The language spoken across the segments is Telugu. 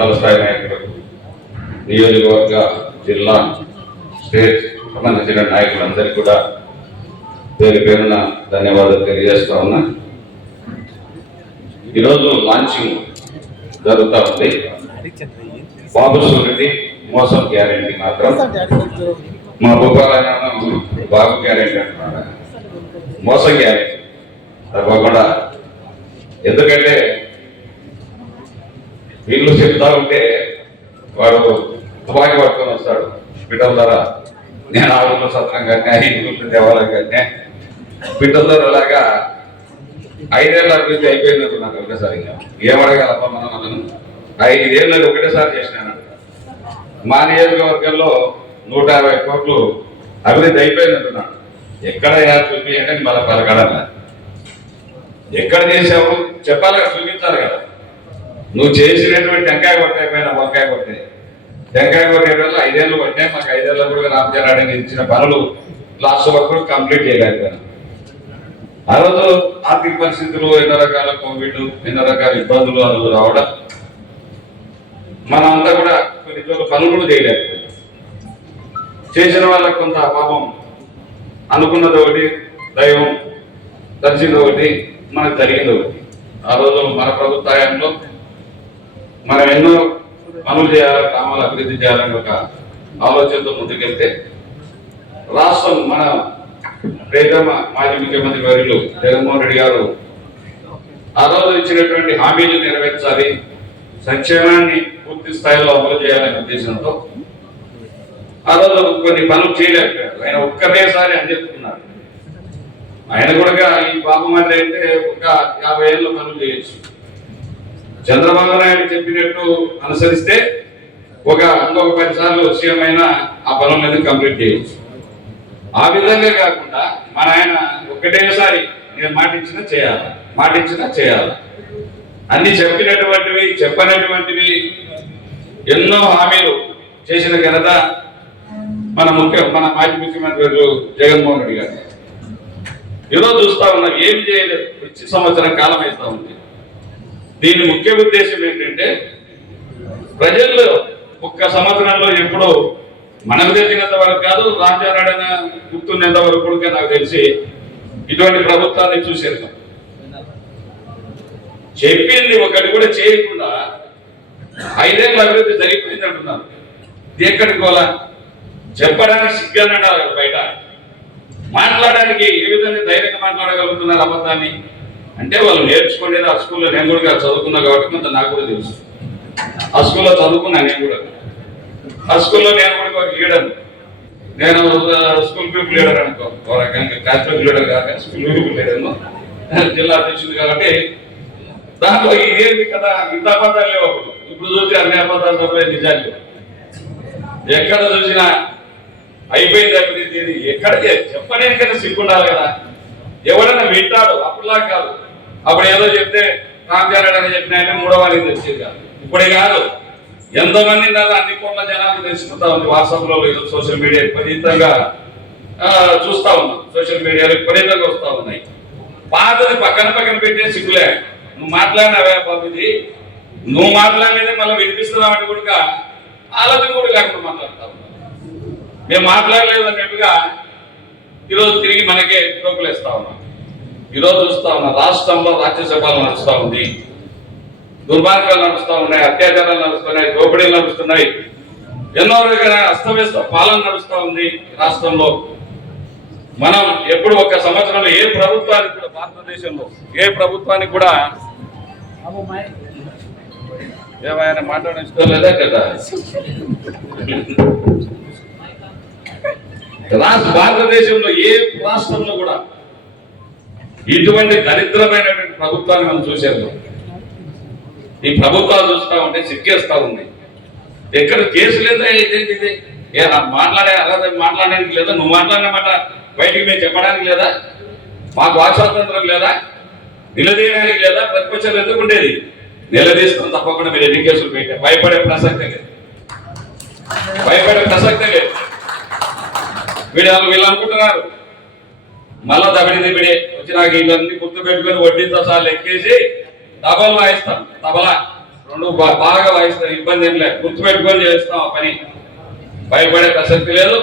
మండల స్థాయి నాయకులకు, నియోజకవర్గ, జిల్లా, స్టేట్ సంబంధించిన నాయకులందరికీ కూడా పేరు పేరున ధన్యవాదాలు తెలియజేస్తా ఉన్నా. ఈరోజు లాంచింగ్ జరుగుతూ ఉంది. బాబు సూర్యుడి మోసం గ్యారెంటీ మాత్రం మా భూపాలయం బాబు గ్యారెంటీ అంటున్నాడు, మోసం గ్యారెంటీ తప్పకుండా. ఎందుకంటే వీళ్ళు చెప్తా ఉంటే వాడు తుపాకి పట్టుకొని వస్తాడు పిట్టల ధర. నేను 6 ఊళ్ళో సత్రం కానీ 5 ఊళ్ళో దేవాలయం కానీ పిట్టల ధర అలాగా 5 ఏళ్ళ అభివృద్ధి అయిపోయింది నాకు ఒకటేసారిగా. ఏమడగలప్ప మనం 5 ఏళ్ళు ఒకటేసారి చేసినాను. మా నియోజకవర్గంలో 150 కోట్లు అభివృద్ధి అయిపోయింది అంటున్నాను. ఎక్కడ చూపి అంటే మళ్ళీ పలకడాల ఎక్కడ చేసావు చెప్పాలి కదా, చూపించాలి కదా. నువ్వు చేసినటువంటి టెంకాయ కొట్టకపోయినా వంకాయ కొట్టే టెంకాయ కొట్టే వల్ల 5 ఏళ్ళు కొట్టే మాకు 5 ఏళ్ళ కూడా రామచంద్రారెడ్డి ఇచ్చిన పనులు లాస్ట్ వరకు కంప్లీట్ చేయలేకపోయినా. ఆ రోజు ఆర్థిక పరిస్థితులు, ఎన్నో రకాల కోవిడ్, ఎన్నో రకాల ఇబ్బందులు అందులో రావడం మనం అంతా కూడా కొన్ని చోట్ల పనులు కూడా చేయలేకపోయాం. చేసిన వాళ్ళకి కొంత పాపం అనుకున్నది ఒకటి, దైవం దర్శింది ఒకటి, మనకు జరిగింది ఒకటి. ఆ రోజు మన ప్రభుత్వంలో మనం ఎన్నో పనులు చేయాలి, గ్రామాలు అభివృద్ధి చేయాలని ఒక ఆలోచనతో ముందుకెళ్తే రాష్ట్రం మన ప్రియతమ మాజీ ముఖ్యమంత్రి వర్యులు జగన్మోహన్ రెడ్డి గారు ఆ రోజు ఇచ్చినటువంటి హామీలు నెరవేర్చాలి, సంక్షేమాన్ని పూర్తి స్థాయిలో అమలు చేయాలనే ఉద్దేశంతో ఆ రోజు కొన్ని పనులు చేయలేకపోయారు. ఆయన ఒక్కటేసారి అని చెప్తున్నారు. ఆయన కూడా ఈ బాబు మాదిరి అయితే ఒక 50 ఏళ్ళ పనులు చేయొచ్చు. చంద్రబాబు నాయుడు చెప్పినట్టు అనుసరిస్తే ఇంకొక 10 సార్లు విషయమైనా ఆ పనులన్నీ కంప్లీట్ చేయొచ్చు. ఆ విధంగా కాకుండా మన ఆయన ఒకటేసారి నేను మాటించినా చేయాలి. అన్ని చెప్పినటువంటివి, చెప్పనటువంటివి ఎన్నో హామీలు చేసిన ఘనత మన మాజీ ముఖ్యమంత్రి జగన్మోహన్ రెడ్డి గారు. ఈరోజు చూస్తా ఉన్నాం ఏమి చేయలేదు, 1 సంవత్సరం కాలం అవుతా ఉంది. దీని ముఖ్య ఉద్దేశం ఏంటంటే ప్రజల్లో 1 సంవత్సరంలో ఎప్పుడు మనకు తెలిసినంత వరకు కాదు, రామచంద్రారెడ్డి గుర్తున్నంత వరకు కూడా నాకు తెలిసి ఇటువంటి ప్రభుత్వాన్ని చూసేస్తాం. చెప్పింది ఒకటి కూడా చేయకుండా 5 ఏళ్ళ అభివృద్ధి జరిగిపోయింది అంటున్నారు. ఎక్కడికి పోలా చెప్పడానికి సిగ్గానంటారు బయట. మాట్లాడడానికి ఏ విధంగా ధైర్యంగా మాట్లాడగలుగుతున్నారు అబద్ధాన్ని అంటే వాళ్ళు నేర్చుకునేది ఆ స్కూల్లో. నేను కూడా చదువుకున్నా కాబట్టి కొంత నాకు కూడా తెలుసు. ఆ స్కూల్లో చదువుకున్నా నేను కూడా. ఆ స్కూల్లో నేను కూడా ఒక లీడర్. నేను స్కూల్ పీపుల్ లీడర్ అనుకో, క్లాస్ లీడర్ కాక స్కూల్ పీపుల్ లీడర్ను, జిల్లా అధ్యక్షుడు. కాబట్టి దాంట్లో ఇదేంటి కదా, ఇంత అబద్ధాలు లేవు. ఇప్పుడు చూసి అన్ని అబద్ధాలు తప్ప నిజాలు ఎక్కడ చూసినా అయిపోయింది అభివృద్ధి. ఎక్కడ చెప్పలేని కదా సిగ్గుండాలి కదా. ఎవరైనా వింటాడు, అప్పుడులా కాదు. అప్పుడు ఏదో చెప్తే రామచంద్రారెడ్డి అని చెప్పిన 3వ వారికి తెలిసేది కాదు. ఇప్పుడే కాదు, ఎంతమంది అన్ని కోట్ల జనాలకు తెలుసుకుంటా ఉంది. వాట్సాప్లో, సోషల్ మీడియా విపరీతంగా చూస్తా ఉన్నాం. సోషల్ మీడియాలో విపరీతంగా వస్తూ ఉన్నాయి. పాతది పక్కన పెట్టే సిగ్గులే. నువ్వు మాట్లాడినవే బాబుది, నువ్వు మాట్లాడేది మళ్ళీ వినిపిస్తున్నావు కూడా ఆలోచన కూడా లేకుండా మాట్లాడుతా ఉన్నావు. మేము మాట్లాడలేదు అన్నట్టుగా ఈరోజు తిరిగి మనకే ప్రోకులేస్తా ఉన్నాం. ఈరోజు చూస్తా ఉన్నాం రాష్ట్రంలో రాక్షస పాలన నడుస్తూ ఉంది, దుర్మార్గాలు నడుస్తూ ఉన్నాయి, అత్యాచారాలు నడుస్తున్నాయి, దోపిడీలు నడుస్తున్నాయి, ఎన్నో రకాల అస్తవ్యస్త పాలన నడుస్తూ ఉంది రాష్ట్రంలో. మనం ఎప్పుడు 1 సంవత్సరంలో ఏ ప్రభుత్వానికి కూడా, భారతదేశంలో ఏ ప్రభుత్వానికి కూడా ఏమైనా మాట్లాడడం ఇష్టం లేదా కదా. భారతదేశంలో ఏ రాష్ట్రంలో కూడా ఇటువంటి దరిద్రమైనటువంటి ప్రభుత్వాన్ని మనం చూసాము. ఈ ప్రభుత్వాలు చూస్తా ఉంటే సిగ్గేస్తా ఉంది. ఎక్కడ కేసు లేదా, ఇదేంటి మాట్లాడే అర్హత మాట్లాడడానికి లేదా, నువ్వు మాట్లాడిన మాట బయటికి మేము చెప్పడానికి లేదా, మాకు వాక్ స్వాతంత్రం లేదా, నిలదీయడానికి లేదా, ప్రతిపక్షాలు ఎందుకు ఉండేది? నిలదీస్తాం తప్పకుండా. మీరు ఎన్ని కేసులు పెట్టారు? భయపడే ప్రసక్తే లేదు. వీళ్ళు అనుకుంటున్నారు మళ్ళా దబిడి దిబిడే వచ్చి నాకు ఇవన్నీ గుర్తు పెట్టుకొని వడ్డీతో సార్లు ఎక్కేసి తబలా వాయిస్తాం. తబలా రెండు బాగా వాయిస్తాం, ఇబ్బంది ఏం లేదు, గుర్తుపెట్టుకొని చేస్తాం ఆ పని, భయపడే ప్రసక్తి లేదు.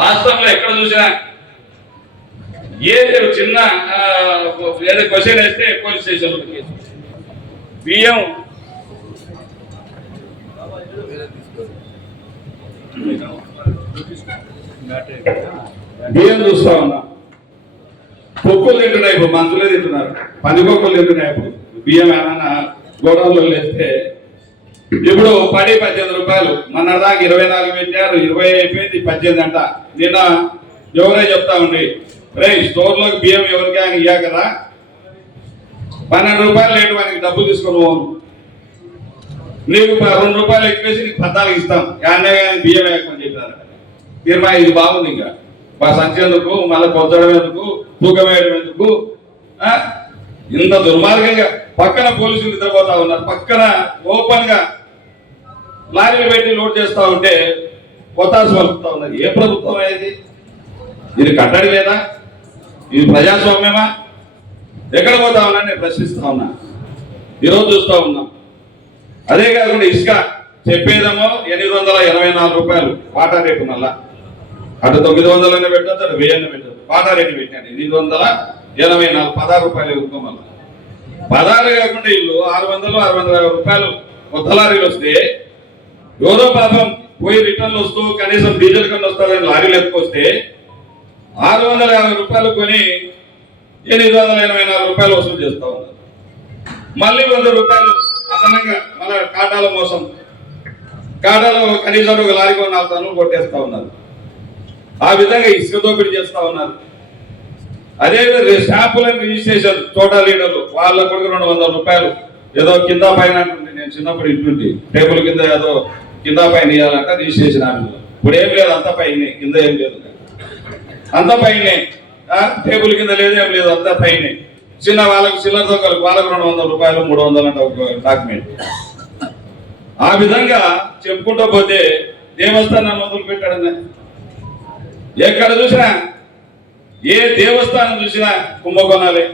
రాష్ట్రంలో ఎక్కడ చూసినా ఏదో చిన్న ఏదో క్వశ్చన్ వేస్తే పోలీస్ స్టేషన్ బియ్యం చూస్తా ఉన్నా. పొక్కులు తింటున్నాయి, ఇప్పుడు మందులే తింటున్నారు, పందికొక్కులు తింటున్నాయి. ఇప్పుడు బియ్యం ఏమన్నా గోడౌన్లో వేస్తే ఇప్పుడు 10-18 రూపాయలు, మన దాకా 24 పెట్టారు, 20 అయిపోయింది, 18 అంట. నిన్న ఎవరే చెప్తా ఉండి, రే స్టోర్లోకి బియ్యం ఎవరికి ఆయన ఇయ్యా కదా, 12 రూపాయలు లేటు మనకి డబ్బులు తీసుకొని పోను, నీకు 2 రూపాయలు ఎక్కువేసి నీకు 14 ఇస్తాం, యాన్నే బియ్యం వేయకమని చెప్పారు. తీర్మా ఇది బాగుంది. ఇంకా సంచి ఎందుకు, మళ్ళీ పొద్దడం ఎందుకు, తూకం వేయడం ఎందుకు, ఇంత దుర్మార్గంగా. పక్కన పోలీసులు నిద్రపోతా ఉన్నారు, పక్కన ఓపెన్ గా లారీలు పెట్టి లోడ్ చేస్తా ఉంటే కొత్తాసు పలుకుతా ఉన్నారు. ఏ ప్రభుత్వం ఇది? ఇది కట్టడి లేదా? ఇది ప్రజాస్వామ్యమా? ఎక్కడ పోతా ఉన్నా నేను ప్రశ్నిస్తా ఉన్నా. ఈరోజు చూస్తా ఉన్నాం. అదే కాకుండా ఇసుక చెప్పేదేమో 884 రూపాయలు వాటా రేటు, మళ్ళా అటు 900 పెట్టచ్చు, అటు 1000 పెట్టచ్చు. వాటా రేటు పెట్టాను 884, 16 రూపాయలు ఇవ్వకం. మళ్ళీ 16 కాకుండా ఇల్లు 600-650 రూపాయలు కొత్త లారీలు వస్తే, ఎవరో పాపం పోయి రిటర్న్లు వస్తూ కనీసం డీజిల్ కన్నా వస్తుందని లారీలు ఎత్తుకొస్తే 650 రూపాయలు కొని 884 రూపాయలు వసూలు చేస్తా ఉన్నారు. మళ్ళీ 100 రూపాయలు అదనంగా మన కాటాల మోసం, కాటాలో కనీసం ఒక లారీకి 4 టన్నులు కొట్టేస్తా ఉన్నారు. ఆ విధంగా ఇసుక దోపిడీ చేస్తా ఉన్నారు. అదే షాపులను రిజిస్ట్రేషన్ చోటా లీడర్లు వాళ్ళకు కూడా 200 రూపాయలు ఏదో కింద పైన అంటుంటే, నేను చిన్నప్పుడు ఇంటుంటే టేబుల్ కింద ఏదో కింద పైన ఇవ్వాలంట రిజిస్ట్రేషన్ ఆఫీసులో. ఇప్పుడు ఏం లేదు, అంత పైనే, కింద ఏం లేదు, అంత పైనే. టేబుల్ కింద లేదు, ఏం లేదు, అంత పైనే. చిన్న వాళ్ళకు చిల్లరతో కలిపి వాళ్ళకు 200 రూపాయలు 300 అంటే ఒక డాక్యుమెంట్. ఆ విధంగా చెప్పుకుంటూ పోతే దేవస్థానాన్ని మొదలు పెట్టాడన్నా, ఎక్కడ చూసినా ఏ దేవస్థానం చూసినా కుంభకోణాలే,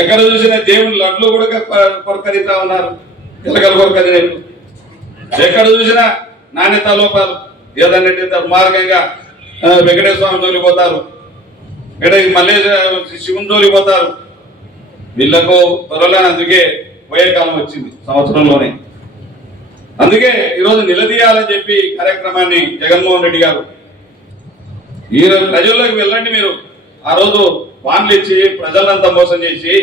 ఎక్కడ చూసినా దేవుని లడ్లు కూడా కొరకరితా ఉన్నారు, పిల్లకలు కొరకరినట్టు. ఎక్కడ చూసినా నాణ్యత లోపాలు, ఏదన్నట్టు మార్గంగా వెంకటేశ్వర స్వామి తోలిపోతారు, మళ్ళీ శివుని తోలిపోతారు. వీళ్ళకు త్వరలో అందుకే పోయే కాలం వచ్చింది సంవత్సరంలోనే. అందుకే ఈరోజు నిలదీయాలని చెప్పి కార్యక్రమాన్ని జగన్మోహన్ రెడ్డి గారు, ఈ ప్రజల్లోకి వెళ్ళండి మీరు. ఆ రోజు బాండ్లు ఇచ్చి ప్రజలంతా మోసం చేసి,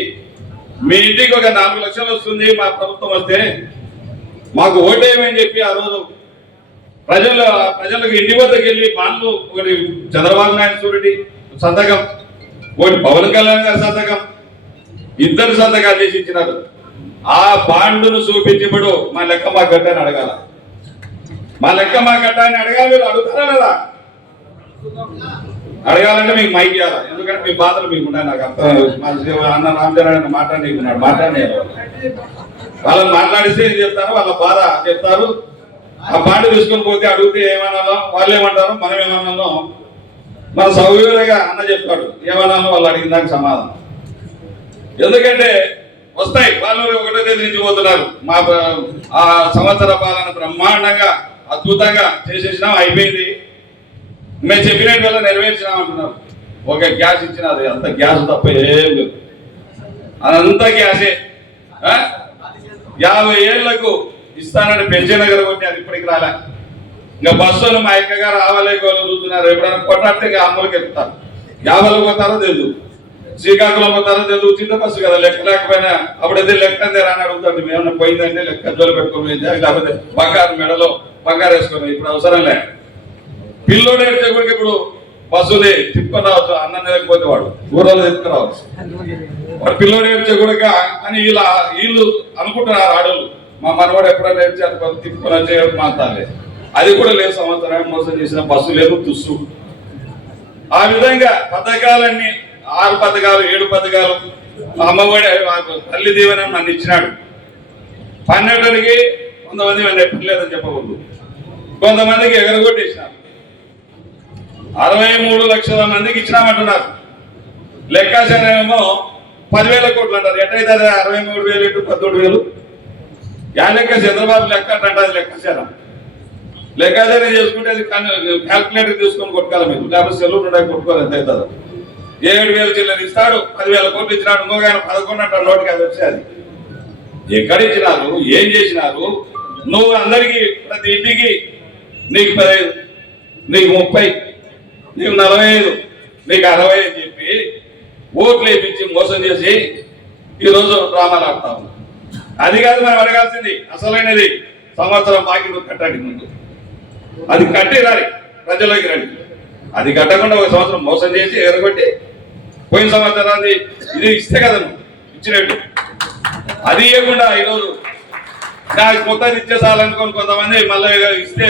మీ ఇంటికి ఒక 4 లక్షలు వస్తుంది మా ప్రభుత్వం వస్తే మాకు ఓటేయమని చెప్పి ఆ రోజు ప్రజలకు ఇంటి వద్దకు వెళ్ళి బాండ్లు, ఒకటి చంద్రబాబు నాయుడు సూర్యుడి సంతకం, ఒకటి పవన్ కళ్యాణ్ గారి సంతకం, 2 సంతకాలు చేసి ఇచ్చినారు. ఆ బాండ్ను చూపించిప్పుడు మా లెక్క మా గట్టాన్ని అడగాల, మా లెక్క మా గట్టాన్ని అడగాలి. మీరు అడుగుతారా లేదా? అడగాలంటే మీకు మైక్ ఇవ్వాలి, ఎందుకంటే మీ బాధలు మీకున్నాయి. నాకు అన్న రామచంద్ర మాట్లాడుకున్నాడు, మాట్లాడే వాళ్ళని మాట్లాడిస్తే ఏం చెప్తారు, వాళ్ళ బాధ చెప్తారు. ఆ బాండ్ తీసుకొని పోతే అడిగితే ఏమన్నాలో వాళ్ళు ఏమంటారు, మనం ఏమన్నాలో మన సౌకర్యంగా అన్న చెప్తాడు, ఏమన్నాలో వాళ్ళు అడిగిన దానికి సమాధానం. ఎందుకంటే వస్తాయి, వాళ్ళు 1వ తేదీ నుంచి పోతున్నారు. మా ఆ సంవత్సర పాలన బ్రహ్మాండంగా అద్భుతంగా చేసేసినాం, అయిపోయింది, మేము చెప్పినట్టు వల్ల నెరవేర్చినామంటున్నారు. ఒక గ్యాస్ ఇచ్చిన అది అంత గ్యాస్ తప్ప ఏం లేదు, అదంతా గ్యాసే. 50 ఏళ్లకు ఇస్తానని పెన్షన్ దగ్గర కొట్టి అది ఇప్పటికి రాలే. ఇంకా బస్సులు మా అక్క గారు ఆవలేకోలు చూస్తున్నారు, ఎప్పుడైనా కొట్టాడితే ఇంకా అమ్మలకి ఎక్కుతారు. 50 పోతారో తెలుసు, శ్రీకాకుళం పోతారో తెలుసు, చిన్న బస్సు కదా, లెక్క లేకపోయినా అప్పుడైతే లెక్క అని అడుగుతాడు. మేమన్నా పోయిందంటే లెక్క జోలు పెట్టుకోవాలి, లేకపోతే బంగారు మెడలో బంగారు వేసుకోవాలి. ఇప్పుడు అవసరం లే, పిల్లోడు ఏడ్చే కూడా ఇప్పుడు బస్సులే తిప్పుకొని రావచ్చు, అన్నం లేకపోతే వాడు ఊరలో తిప్పుకొని రావచ్చు, వాడు పిల్లోడు ఏడ్చే కూడా అని వీళ్ళు అనుకుంటున్నారు ఆడోళ్ళు. మా మనవాడు ఎప్పుడైనా ఏడ్చి అది తిప్పుకొని వచ్చే మాట్లాడలే, అది కూడా లేదు. సంవత్సరం మోసం చేసిన బస్సు లేదు, తుస్సు. ఆ విధంగా పథకాలన్నీ 6 పథకాలు 7 పథకాలు, అమ్మఒడి తల్లి దీవెన నన్ను ఇచ్చినాడు. 12కి కొంతమంది ఎప్పలేదని చెప్పకూడదు, కొంతమందికి ఎగరగొట్టేసినారు. 63 లక్షల మందికి ఇచ్చినామంటున్నారు. లెక్కాచారేమో 10,000 కోట్లు అంటారు. ఎట్టయితే 63,000 × 17,000 యా లెక్క చంద్రబాబు లెక్క అంటే అది లెక్కాచారం చేసుకుంటే అది క్యాల్కులేటర్ తీసుకొని కొట్టుకోవాలి మీరు, లేకపోతే సెలవు ఉండాలి కొట్టుకోవాలి ఎంత అవుతుందో. 7,000 చిల్లర ఇస్తాడు, 10,000 కోట్లు ఇచ్చినాడు, ఇంకొక ఆయన 11 అంటారు, నోటికి అది వచ్చేది. ఎక్కడ ఇచ్చినారు, ఏం చేసినారు? నువ్వు అందరికీ ప్రతి ఇంటికి నీకు 15, నీకు 30, నీకు 45, నీకు 60 అని చెప్పి ఓట్లు వేయించి మోసం చేసి ఈరోజు డ్రామాలు ఆడతా ఉన్నాం. అది కాదు మనం అడగాల్సింది, అసలైనది సంవత్సరం బాకీ కట్టండి ముందు, అది కట్టి రాలి ప్రజల్లోకి రండి. అది కట్టకుండా ఒక సంవత్సరం మోసం చేసి ఎగరగొట్టి పోయిన సంవత్సరాన్ని ఇది ఇస్తే కదా నువ్వు ఇచ్చినట్టు, అది ఇవ్వకుండా ఈరోజు నాకు మొత్తం ఇచ్చేసాలనుకోని కొంతమంది మళ్ళీ ఇస్తే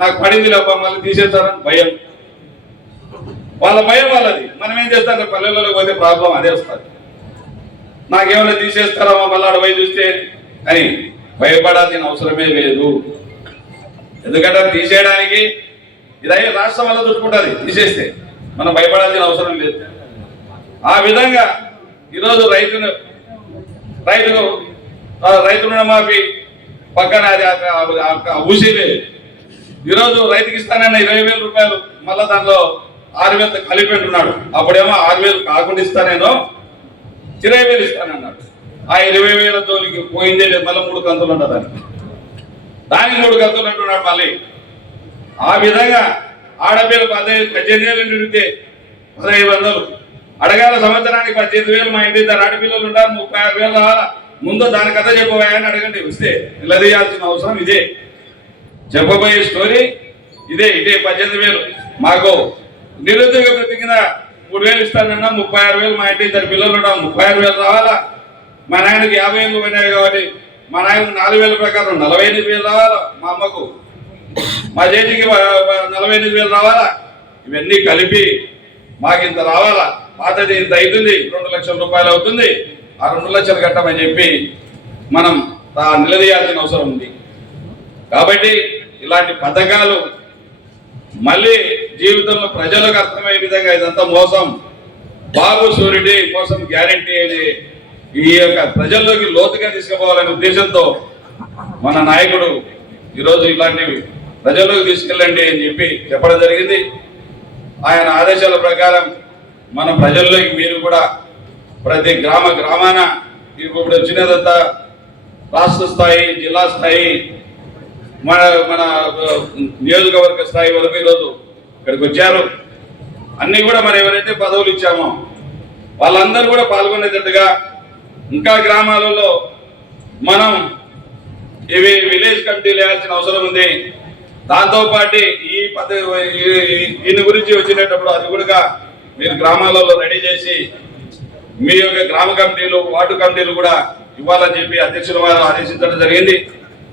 నాకు పడింది లేప మళ్ళీ తీసేస్తారని భయం, వాళ్ళ భయం వాళ్ళది. మనం ఏం చేస్తాం, పల్లెల్లో పోతే ప్రాబ్లం అదే వస్తుంది. నాకేమైనా తీసేస్తారా మళ్ళీ ఆడ పోయి చూస్తే అని భయపడాల్సిన అవసరమే లేదు. ఎందుకంటే తీసేయడానికి ఇదయ్యే రాష్ట్రం వల్ల చుట్టుకుంటుంది, తీసేస్తే మనం భయపడాల్సిన అవసరం లేదు. ఆ విధంగా ఈరోజు రైతు రుణమాఫీ పక్కన అది ఊసి లేదు. ఈరోజు రైతుకి ఇస్తానన్న 20,000 రూపాయలు మళ్ళా దాంట్లో 6,000 కలిపి అంటున్నాడు. అప్పుడేమో 6,000 కాకుండా ఇస్తానేనో 20,000 ఇస్తానన్నాడు. ఆ 20,000 జోలికి పోయిందే లేదు, మళ్ళీ 3 కంతులు ఉంటుంది, దానికి 3 కంతులు అంటున్నాడు మళ్ళీ. ఆ విధంగా ఆడపిల్ల 18,000 నిడితే 1,500 అడగాల, సంవత్సరానికి 18,000 మా ఇంటి ఇద్దరు ఆడపిల్లలు ఉంటారు, 36,000 రావాలా. ముందు దాని కథ చెప్పబోయాని అడగండి, వస్తే నిలదీయాల్సిన అవసరం ఇదే. చెప్పబోయే స్టోరీ ఇదే. 18,000 మాకు నిరుద్యోగ వృత్తి కింద 3,000 ఇస్తానన్నా 36,000 మా ఇంటి ఇద్దరు పిల్లలు ఉంటాం, 36,000 రావాలా. మా నాయనకి 50,000 పోయినాయి కాబట్టి మా నాయన 4,000 ప్రకారం 48,000 రావాలా. మా అమ్మకు మా చేతికి 48,000 రావాలా. ఇవన్నీ కలిపి మాకు ఇంత రావాలా. పాతది ఇంత అవుతుంది, 2 లక్షల రూపాయలు అవుతుంది. ఆ 2 లక్షలు కట్టమని చెప్పి మనం నిలదీయాల్సిన అవసరం ఉంది. కాబట్టి ఇలాంటి పథకాలు మళ్ళీ జీవితంలో ప్రజలకు అర్థమయ్యే విధంగా ఇదంతా మోసం, బాబు షూరిటీ మోసం గ్యారంటీ అని ఈ యొక్క ప్రజల్లోకి లోతుగా తీసుకుపోవాలనే ఉద్దేశంతో మన నాయకుడు ఈరోజు ఇలాంటివి ప్రజల్లోకి తీసుకెళ్ళండి అని చెప్పి చెప్పడం జరిగింది. ఆయన ఆదేశాల ప్రకారం మన ప్రజల్లోకి మీరు కూడా ప్రతి గ్రామాన ఇప్పుడు వచ్చినదంతా రాష్ట్ర స్థాయి, జిల్లా స్థాయి, మన నియోజకవర్గ స్థాయి వరకు ఈరోజు ఇక్కడికి వచ్చారు. అన్ని కూడా మనం ఎవరైతే పదవులు ఇచ్చామో వాళ్ళందరూ కూడా పాల్గొనేటట్టుగా ఇంకా గ్రామాలలో మనం ఇవి విలేజ్ కమిటీలు వేయాల్సిన అవసరం ఉంది. దాంతోపాటు దీని గురించి వచ్చినప్పుడు అది కూడా మీరు గ్రామాలలో రెడీ చేసి మీ యొక్క గ్రామ కమిటీలు, వార్డు కమిటీలు కూడా ఇవ్వాలని చెప్పి అధ్యక్షుల వారు ఆదేశించడం జరిగింది.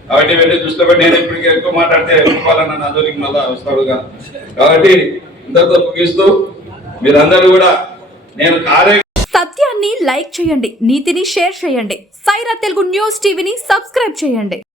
కాబట్టి ఇవన్నీ దృష్టిలో పెట్టి నేను ఇప్పటికీ ఎక్కువ మాట్లాడితే ఇవ్వాలన్న నా జోలికి మళ్ళా వస్తాడుగా. కాబట్టి ఇంతతో ముగిస్తూ మీరందరూ కూడా నేను సత్యాన్ని లైక్ చేయండి, నీతిని షేర్ చేయండి. సైరా తెలుగు న్యూస్ టీవీని సబ్స్క్రైబ్ చేయండి.